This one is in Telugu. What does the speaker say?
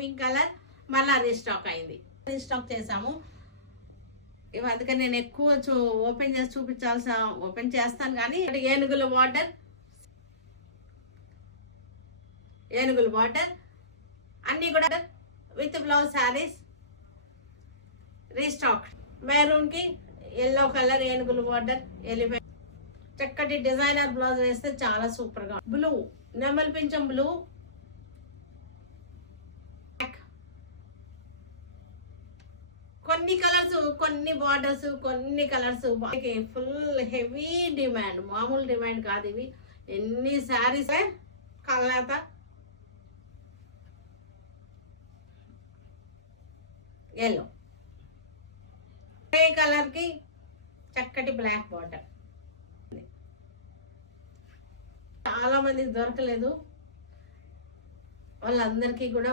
మూవింగ్ కలర్ మళ్ళీ రీస్టాక్ అయింది, రీస్టాక్ చేసాము. ఇవి అందుకని నేను ఎక్కువ ఓపెన్ చేసి ఓపెన్ చేస్తాను. కానీ ఏనుగుల బార్డర్ అన్నీ కూడా with blouse saris restock. Maroon కి ఎల్లో కలర్ ఏనుగుల బార్డర్, ఎలిఫెంట్, చక్కటి డిజైనర్ బ్లౌజ్ వేస్తే చాలా సూపర్ గా. బ్లూ, నెమలి పింఛం బ్లూ, కొన్ని కలర్స్, కొన్ని బార్డర్స్, కొన్ని కలర్స్ ఫుల్ హెవీ డిమాండ్, మామూలు డిమాండ్ కాదు. ఇవి ఎన్ని శారీస్ కల్లాత ఎల్లో, గ్రే కలర్ కి చక్కటి బ్లాక్ బార్డర్. చాలా మందికి దొరకలేదు, వాళ్ళందరికీ కూడా